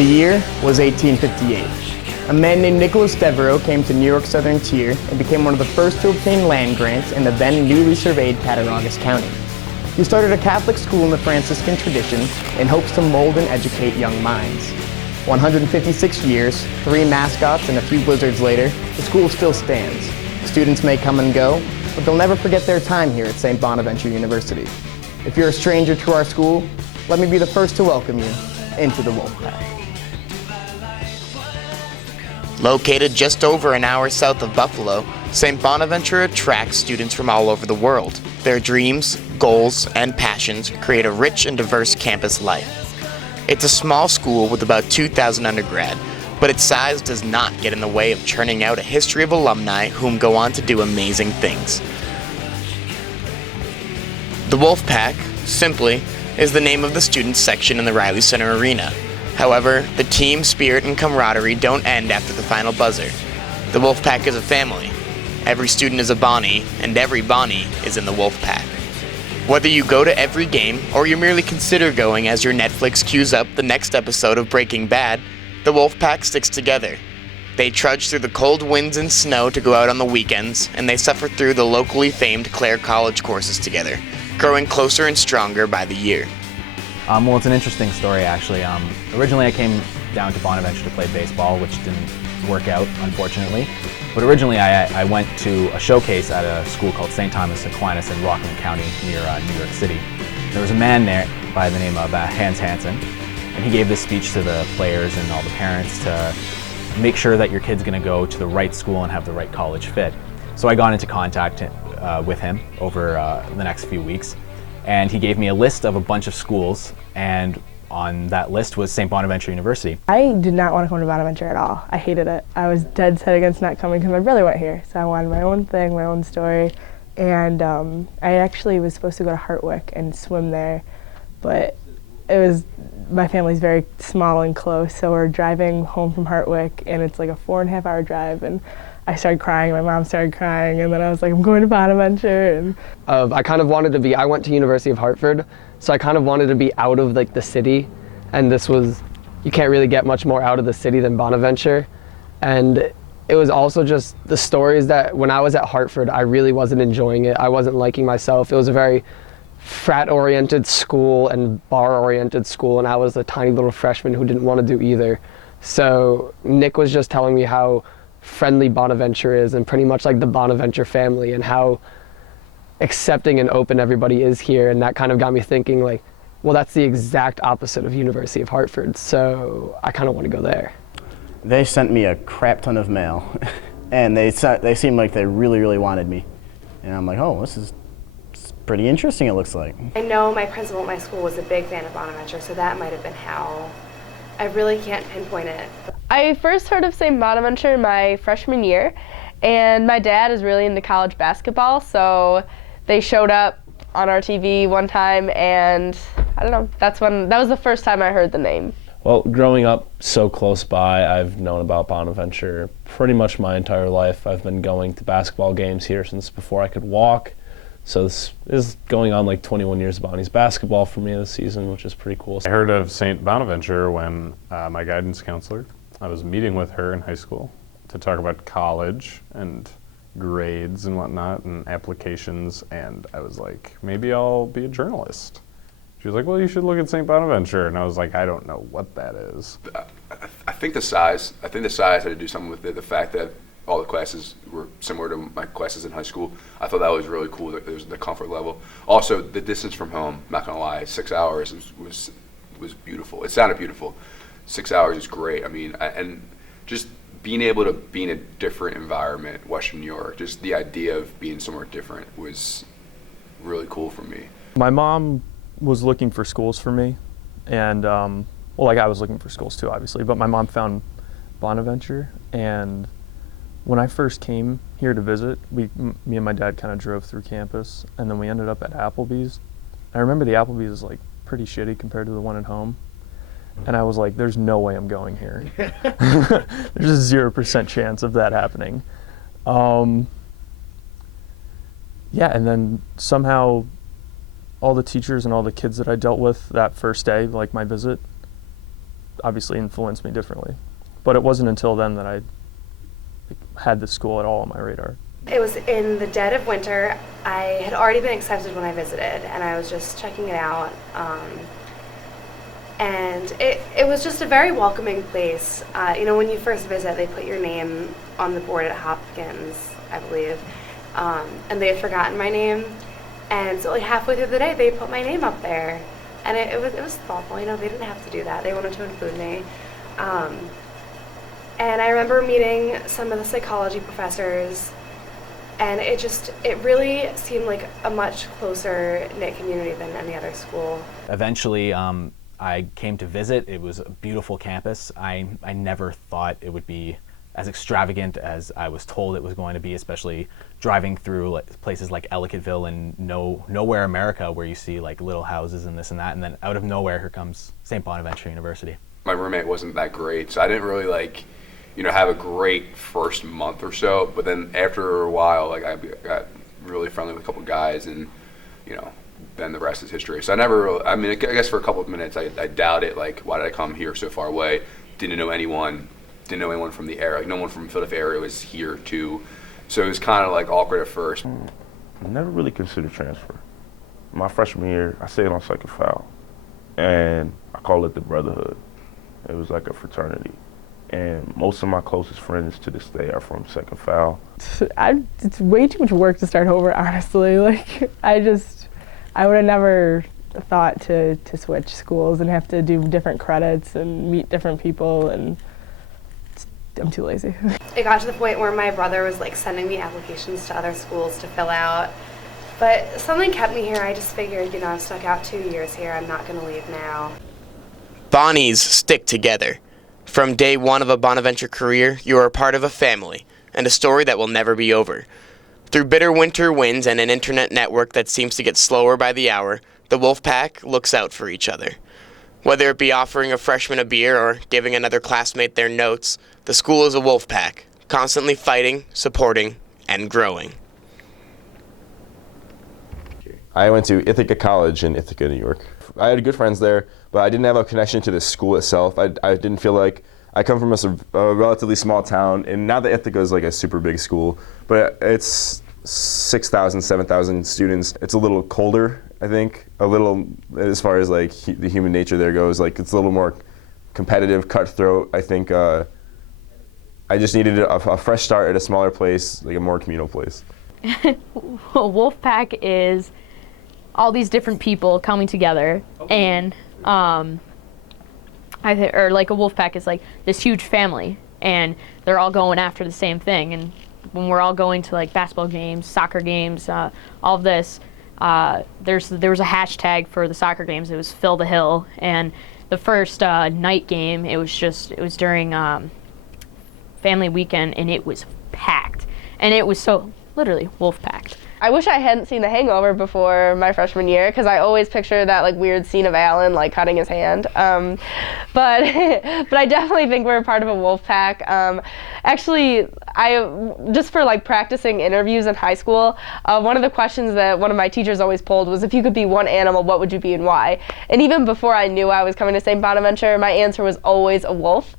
The year was 1858. A man named Nicholas Devereux came to New York's southern tier and became one of the first to obtain land grants in the then newly surveyed Cattaraugus County. He started a Catholic school in the Franciscan tradition in hopes to mold and educate young minds. 156 years, 3 mascots, and a few blizzards later, the school still stands. Students may come and go, but they'll never forget their time here at St. Bonaventure University. If you're a stranger to our school, let me be the first to welcome you into the Wolfpack. Located just over an hour south of Buffalo, St. Bonaventure attracts students from all over the world. Their dreams, goals, and passions create a rich and diverse campus life. It's a small school with about 2,000 undergrad, but its size does not get in the way of churning out a history of alumni whom go on to do amazing things. The Wolfpack, simply, is the name of the students section in the Riley Center Arena. However, the team spirit and camaraderie don't end after the final buzzer. The Wolfpack is a family. Every student is a Bonnie, and every Bonnie is in the Wolfpack. Whether you go to every game, or you merely consider going as your Netflix queues up the next episode of Breaking Bad, the Wolfpack sticks together. They trudge through the cold winds and snow to go out on the weekends, and they suffer through the locally famed Clare College courses together, growing closer and stronger by the year. Well, it's an interesting story, actually. Originally, I came down to Bonaventure to play baseball, which didn't work out, unfortunately. But originally, I went to a showcase at a school called St. Thomas Aquinas in Rockland County near New York City. There was a man there by the name of Hans Hansen, and he gave this speech to the players and all the parents to make sure that your kid's going to go to the right school and have the right college fit. So I got into contact with him over the next few weeks, and he gave me a list of a bunch of schools, and on that list was St. Bonaventure University. I did not want to come to Bonaventure at all. I hated it. I was dead set against not coming because my brother went here, so I wanted my own thing, my own story. And I actually was supposed to go to Hartwick and swim there, but my family's very small and close, so we're driving home from Hartwick, and it's like a 4.5-hour drive, and I started crying, my mom started crying, and then I was like, I'm going to Bonaventure. And I kind of wanted to be, I went to University of Hartford, so I kind of wanted to be out of like the city, and you can't really get much more out of the city than Bonaventure. And it was also just the stories that when I was at Hartford, I really wasn't enjoying it. I wasn't liking myself. It was a very frat-oriented school and bar-oriented school, and I was a tiny little freshman who didn't want to do either. So Nick was just telling me how friendly Bonaventure is, and pretty much like the Bonaventure family, and how accepting and open everybody is here, and that kind of got me thinking like, well, that's the exact opposite of University of Hartford, so I kind of want to go there. They sent me a crap ton of mail, and they seemed like they really wanted me, and I'm like, oh, it's pretty interesting, it looks like. I know my principal at my school was a big fan of Bonaventure, so that might have been how. I really can't pinpoint it. I first heard of St. Bonaventure my freshman year, and my dad is really into college basketball, so they showed up on our TV one time, and I don't know, that was the first time I heard the name. Well, growing up so close by, I've known about Bonaventure pretty much my entire life. I've been going to basketball games here since before I could walk, so this is going on like 21 years of Bonnie's basketball for me this season, which is pretty cool. I heard of St. Bonaventure when my guidance counselor, I was meeting with her in high school to talk about college and grades and whatnot and applications, and I was like, maybe I'll be a journalist. She was like, well, you should look at St. Bonaventure, and I was like, I don't know what that is. I think the size had to do something with the fact that all the classes were similar to my classes in high school. I thought that was really cool. There was the comfort level. Also, the distance from home, not gonna lie, 6 hours was beautiful. It sounded beautiful. 6 hours is great. I mean, and just being able to be in a different environment, Western New York, just the idea of being somewhere different was really cool for me. My mom was looking for schools for me, and well, like I was looking for schools too, obviously, but my mom found Bonaventure, and when I first came here to visit, me and my dad kind of drove through campus, and then we ended up at Applebee's. I remember the Applebee's is like pretty shitty compared to the one at home, and I was like, there's no way I'm going here. There's a 0% chance of that happening. Yeah, and then somehow all the teachers and all the kids that I dealt with that first day, like my visit, obviously influenced me differently. But it wasn't until then that I had the school at all on my radar. It was in the dead of winter. I had already been accepted when I visited, and I was just checking it out. And it was just a very welcoming place. When you first visit, they put your name on the board at Hopkins, I believe, and they had forgotten my name. And so like halfway through the day, they put my name up there. And it was thoughtful, they didn't have to do that. They wanted to include me. And I remember meeting some of the psychology professors, and it really seemed like a much closer knit community than any other school. Eventually, I came to visit. It was a beautiful campus. I never thought it would be as extravagant as I was told it was going to be, especially driving through places like Ellicottville and nowhere America, where you see like little houses and this and that, and then out of nowhere here comes St. Bonaventure University. My roommate wasn't that great, so I didn't really have a great first month or so, but then after a while, I got really friendly with a couple guys, and then the rest is history. So I guess for a couple of minutes I doubted, why did I come here so far away? Didn't know anyone from the area. No one from the Philadelphia area was here too. So it was kind of awkward at first. I never really considered transfer. My freshman year, I stayed on second foul, and I call it the brotherhood. It was like a fraternity. And most of my closest friends to this day are from second foul. It's way too much work to start over, honestly. I would have never thought to switch schools and have to do different credits and meet different people, and I'm too lazy. It got to the point where my brother was sending me applications to other schools to fill out, but something kept me here. I just figured, I've stuck out 2 years here, I'm not going to leave now. Bonnies stick together. From day one of a Bonaventure career, you are a part of a family, and a story that will never be over. Through bitter winter winds and an internet network that seems to get slower by the hour, the Wolfpack looks out for each other. Whether it be offering a freshman a beer or giving another classmate their notes, the school is a Wolfpack, constantly fighting, supporting, and growing. I went to Ithaca College in Ithaca, New York. I had good friends there, but I didn't have a connection to the school itself. I didn't feel like, I come from a relatively small town, and not that Ithaca is a super big school, but it's 6,000, 7,000 students. It's a little colder, I think, a little, as far as the human nature there goes. It's a little more competitive, cutthroat. I think I just needed a fresh start at a smaller place, a more communal place. Wolfpack is all these different people coming together, and a Wolfpack is this huge family, and they're all going after the same thing. And when we're all going to basketball games, soccer games, all of this, there was a hashtag for the soccer games. It was Fill the Hill, and the first night game, it was during family weekend, and it was packed, and it was so literally Wolf-packed. I wish I hadn't seen The Hangover before my freshman year, because I always picture that weird scene of Alan cutting his hand. But I definitely think we're part of a wolf pack. Actually, I just for practicing interviews in high school, one of the questions that one of my teachers always pulled was, if you could be one animal, what would you be and why? And even before I knew I was coming to St. Bonaventure, my answer was always a wolf,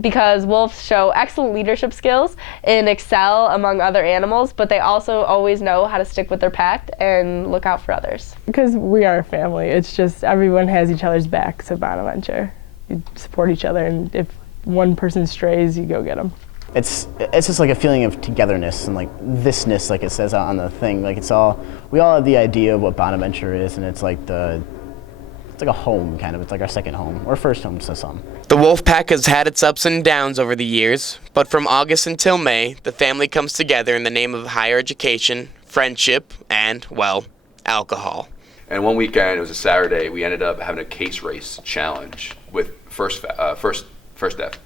because wolves show excellent leadership skills and excel among other animals, but they also always know how to stick with their pack and look out for others. Because we are a family. It's just everyone has each other's backs at Bonaventure. You support each other, and if one person strays, you go get them. It's just a feeling of togetherness and thisness, it says out on the thing. We all have the idea of what Bonaventure is, and it's it's a home, kind of. It's our second home, or first home to some. The Wolfpack has had its ups and downs over the years, but from August until May, the family comes together in the name of higher education, friendship, and, well, alcohol. And one weekend, it was a Saturday, we ended up having a case race challenge with first F,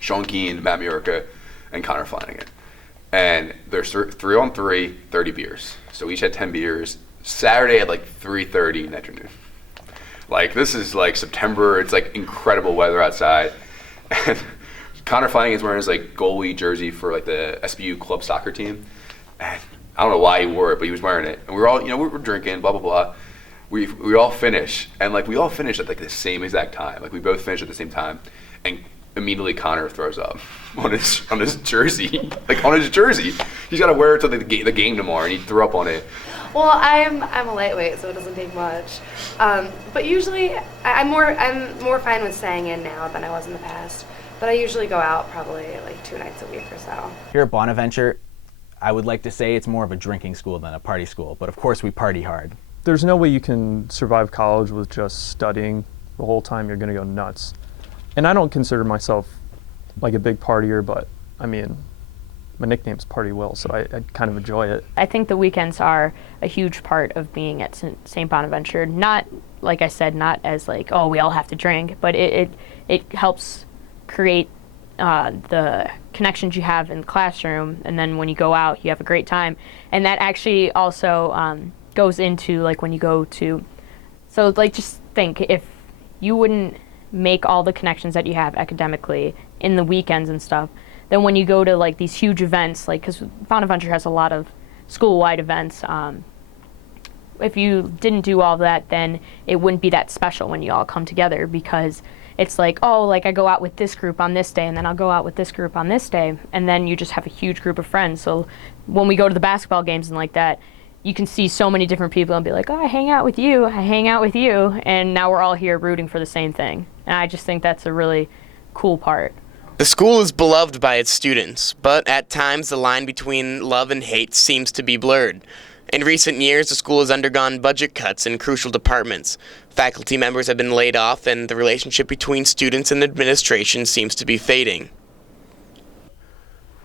Sean Keane, Matt Murica, and Connor Flanagan. And there's 3-on-3, 30 beers. So we each had 10 beers. Saturday at 3:30 in the afternoon. This is September, it's incredible weather outside. And Connor Flanagan's wearing his goalie jersey for the SBU club soccer team. And I don't know why he wore it, but he was wearing it. And we were all, we were drinking, blah, blah, blah. we all finish, and like we all finish at like the same exact time. Like we both finish at the same time, and immediately Connor throws up on his jersey. Like on his jersey, he's got to wear it to the game tomorrow, and he threw up on it. Well, I'm a lightweight, so it doesn't take much. But usually, I'm more fine with staying in now than I was in the past. But I usually go out probably like 2 nights a week or so. Here at Bonaventure, I would like to say it's more of a drinking school than a party school, but of course we party hard. There's no way you can survive college with just studying the whole time. You're going to go nuts. And I don't consider myself like a big partier, but I mean, my nickname's Party Will, so I kind of enjoy it. I think the weekends are a huge part of being at St. Bonaventure. Not, like I said, not as like, oh, we all have to drink, but it helps create the connections you have in the classroom, and then when you go out, you have a great time. And that actually also goes into like when you go to, so like just think, if you wouldn't make all the connections that you have academically in the weekends and stuff, then when you go to like these huge events, like because Bonaventure has a lot of school-wide events, if you didn't do all that, then it wouldn't be that special when you all come together, because it's like, oh, like I go out with this group on this day, and then I'll go out with this group on this day, and then you just have a huge group of friends. So when we go to the basketball games and like that, you can see so many different people and be like, oh, I hang out with you, and now we're all here rooting for the same thing. And I just think that's a really cool part. The school is beloved by its students, but at times the line between love and hate seems to be blurred. In recent years, the school has undergone budget cuts in crucial departments. Faculty members have been laid off, and the relationship between students and administration seems to be fading.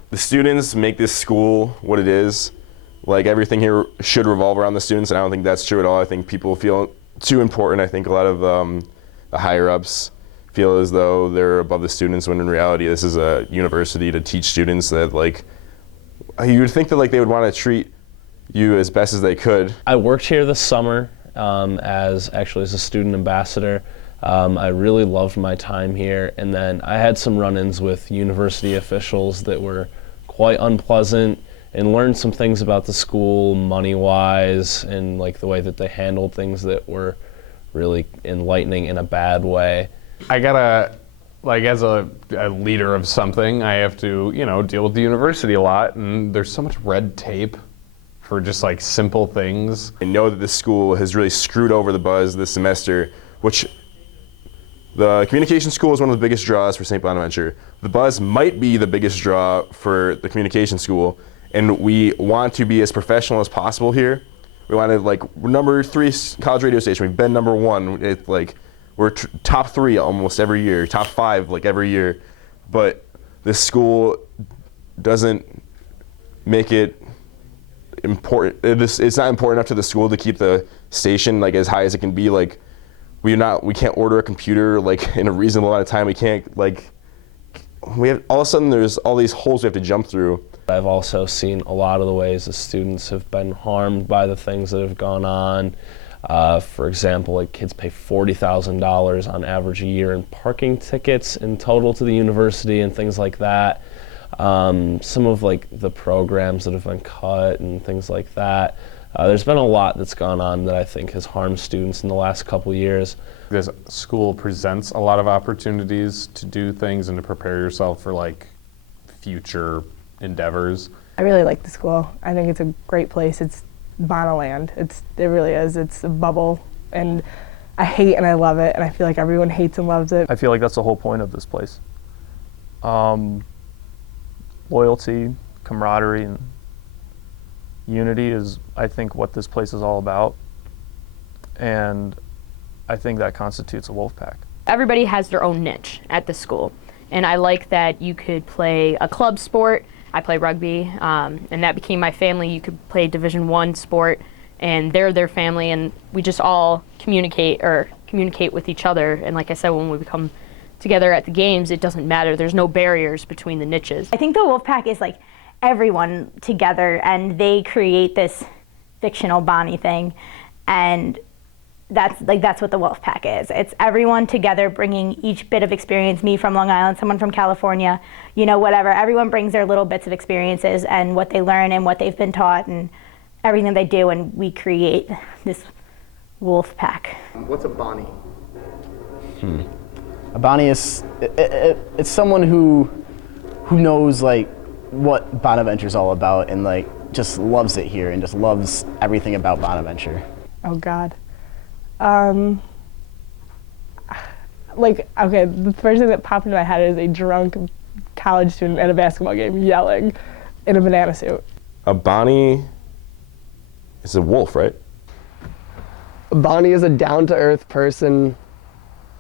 The students make this school what it is. Like, everything here should revolve around the students, and I don't think that's true at all. I think people feel too important. I think a lot of the higher-ups feel as though they're above the students, when in reality this is a university to teach students that, like, you would think that like they would want to treat you as best as they could. I worked here this summer as a student ambassador. I really loved my time here, and then I had some run-ins with university officials that were quite unpleasant, and learned some things about the school money-wise, and like the way that they handled things that were really enlightening in a bad way. I gotta, like, as a leader of something, I have to, deal with the university a lot, and there's so much red tape for just like simple things. I know that this school has really screwed over the Buzz this semester, which the communication school is one of the biggest draws for St. Bonaventure. The Buzz might be the biggest draw for the communication school, and we want to be as professional as possible here. We want to, like, we're number 3 college radio station. We've been number 1. It's like we're top 3 almost every year, top 5 like every year. But this school doesn't make it important. It's not important enough to the school to keep the station like as high as it can be. Like, we can't order a computer like in a reasonable amount of time. We can't, like, all of a sudden there's all these holes we have to jump through. I've also seen a lot of the ways the students have been harmed by the things that have gone on. For example, like, kids pay $40,000 on average a year in parking tickets in total to the university and things like that. Some of like the programs that have been cut and things like that. There's been a lot that's gone on that I think has harmed students in the last couple years. This school presents a lot of opportunities to do things and to prepare yourself for like future endeavors. I really like the school. I think it's a great place. It's Bonaland. It really is. It's a bubble, and I hate and I love it, and I feel like everyone hates and loves it. I feel like that's the whole point of this place. Loyalty, camaraderie, and unity is, I think, what this place is all about, and I think that constitutes a Wolfpack. Everybody has their own niche at the school, and I like that you could play a club sport. I play rugby, and that became my family. You could play Division I sport, and they're their family, and we just all communicate with each other. And like I said, when we become together at the games, it doesn't matter. There's no barriers between the niches. I think the Wolfpack is like everyone together, and they create this fictional Bonnie thing, and that's what the Wolfpack is. It's everyone together bringing each bit of experience. Me from Long Island, someone from California, whatever. Everyone brings their little bits of experiences and what they learn and what they've been taught and everything they do, and we create this Wolfpack. What's a Bonnie? A Bonnie is it's someone who knows like what Bonaventure's all about and like just loves it here and just loves everything about Bonaventure. Oh God. Like, okay, the first thing that popped into my head is a drunk college student at a basketball game yelling in a banana suit. A Bonnie is a wolf, right? A Bonnie is a down-to-earth person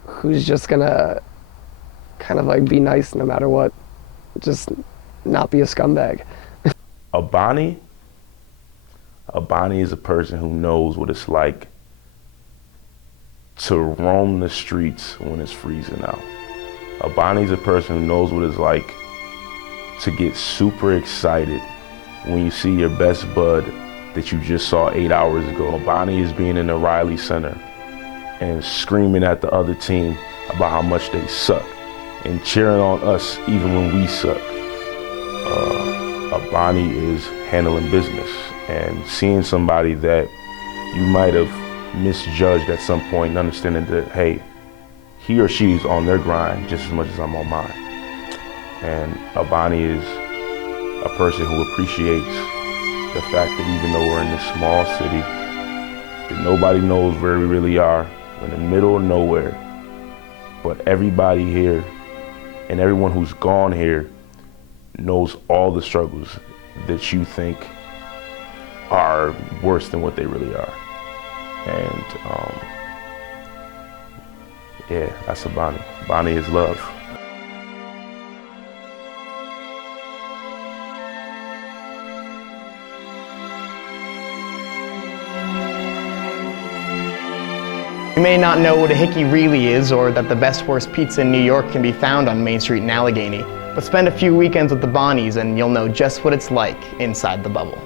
who's just gonna kind of like be nice no matter what, just not be a scumbag. A Bonnie is a person who knows what it's like to roam the streets when it's freezing out. A Bonnie is a person who knows what it's like to get super excited when you see your best bud that you just saw 8 hours ago. A Bonnie is being in the Riley Center and screaming at the other team about how much they suck and cheering on us even when we suck. A Bonnie is handling business and seeing somebody that you might have misjudged at some point and understanding that, hey, he or she is on their grind just as much as I'm on mine. And a Bonnie is a person who appreciates the fact that even though we're in this small city, that nobody knows where we really are, we're in the middle of nowhere, but everybody here and everyone who's gone here knows all the struggles that you think are worse than what they really are. And yeah, that's a Bonnie. Bonnie is love. You may not know what a hickey really is or that the best horse pizza in New York can be found on Main Street in Allegheny, but spend a few weekends with the Bonnies and you'll know just what it's like inside the bubble.